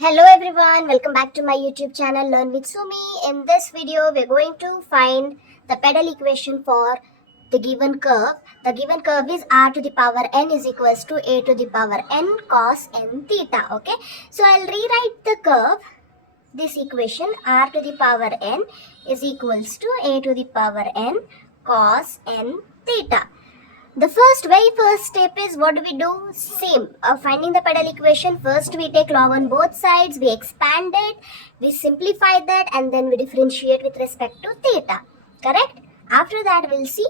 Hello everyone, welcome back to my YouTube channel Learn with Sumi. In this video, we're going to find the pedal equation for the given curve. The given curve is r to the power n is equals to a to the power n cos n theta. Okay, so I'll rewrite the curve. This equation r to the power n is equals to a to the power n cos n theta. The very first step is what do we do? Same. Finding the pedal equation. First we take log on both sides, we expand it, we simplify that, and then we differentiate with respect to theta. Correct? After that we'll see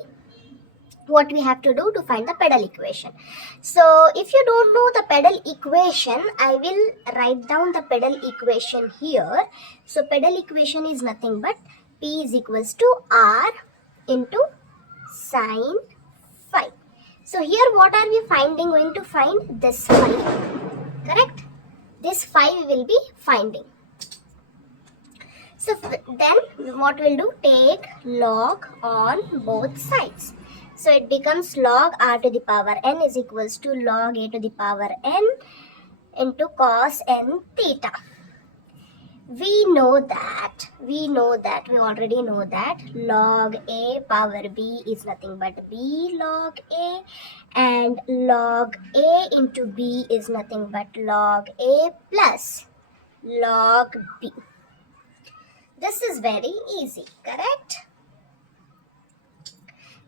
what we have to do to find the pedal equation. So if you don't know the pedal equation, I will write down the pedal equation here. So pedal equation is nothing but P is equals to R into sine phi. So here what are we going to find this phi, correct? This phi we will be finding. So then what we'll do, take log on both sides. So it becomes log r to the power n is equals to log a to the power n into cos n theta. We already know that log a power b is nothing but b log a, and log a into b is nothing but log a plus log b. This is very easy, correct?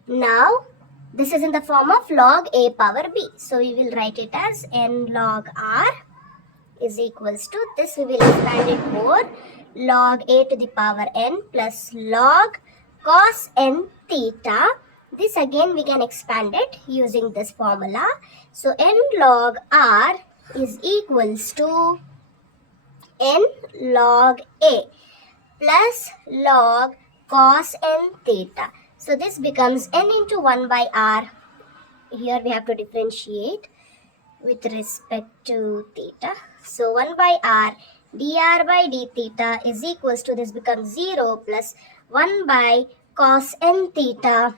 Now this is in the form of log a power b, so we will write it as n log r is equals to, this we will expand it more, log a to the power n plus log cos n theta. This again we can expand it using this formula. So n log r is equals to n log a plus log cos n theta. So this becomes n into 1 by r. Here we have to differentiate with respect to theta. So 1 by r dr by d theta is equals to, this becomes 0 plus 1 by cos n theta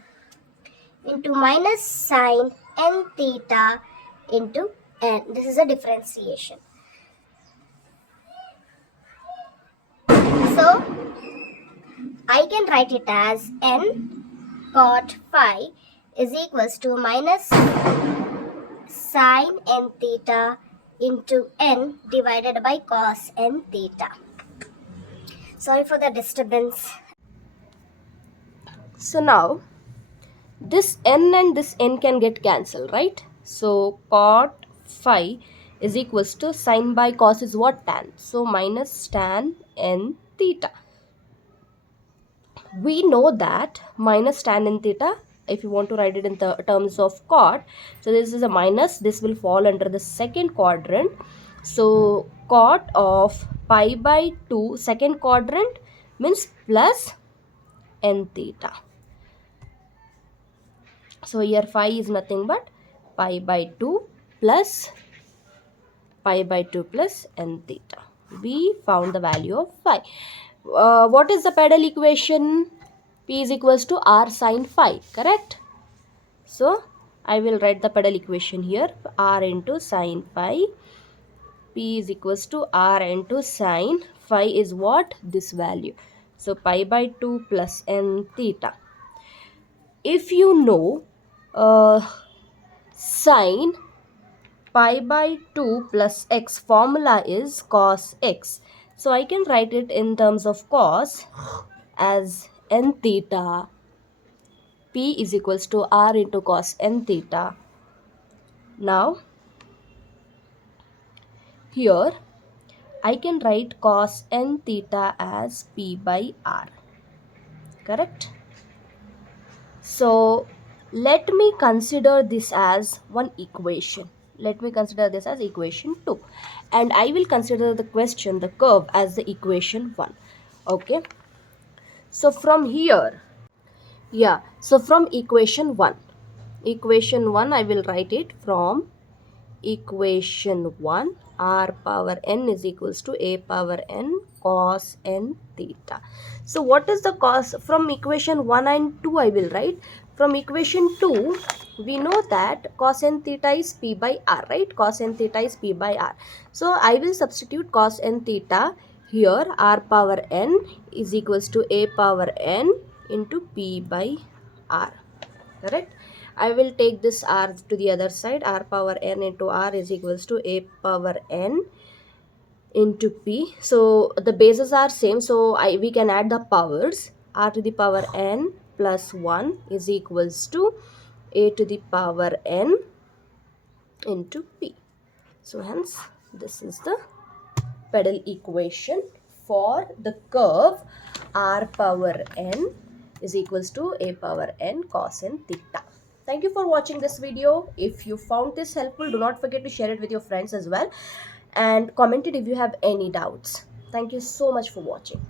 into minus sine n theta into n. This is a differentiation. So I can write it as n cot phi is equals to minus sine n theta into n divided by cos n theta. Sorry for the disturbance. So now this n and this n can get cancelled, right? So cot phi is equals to sine by cos is what? Tan. So minus tan n theta. We know that minus tan n theta, if you want to write it in the terms of cot, so this is a minus, this will fall under the second quadrant. So cot of pi by 2 second quadrant means plus n theta. So here phi is nothing but pi by 2 plus n theta. We found the value of phi. What is the pedal equation? P is equals to r sine phi, correct? So I will write the pedal equation here, r into sine phi. P is equals to r into sine phi is what? This value. So pi by 2 plus n theta. If you know sine pi by 2 plus x, formula is cos x. So I can write it in terms of cos as n theta. P is equals to r into cos n theta. Now here I can write cos n theta as P by r, correct? So let me consider this as one equation. Let me consider this as equation 2. And I will consider the question, the curve, as the equation 1. Okay. So from here, so from equation 1, I will write it from equation 1, r power n is equals to a power n cos n theta. So what is the cos? From equation 1 and 2 I will write. from equation 2, we know that cos n theta is p by r, right? Cos n theta is p by r. So I will substitute cos n theta here. R power n is equals to a power n into p by r, correct? I will take this r to the other side. R power n into r is equals to a power n into p. So the bases are same, so we can add the powers. R to the power n plus 1 is equals to a to the power n into p. So hence this is the pedal equation for the curve r power n is equals to a power n cos n theta. Thank you for watching this video. If you found this helpful, do not forget to share it with your friends as well, and comment it if you have any doubts. Thank you so much for watching.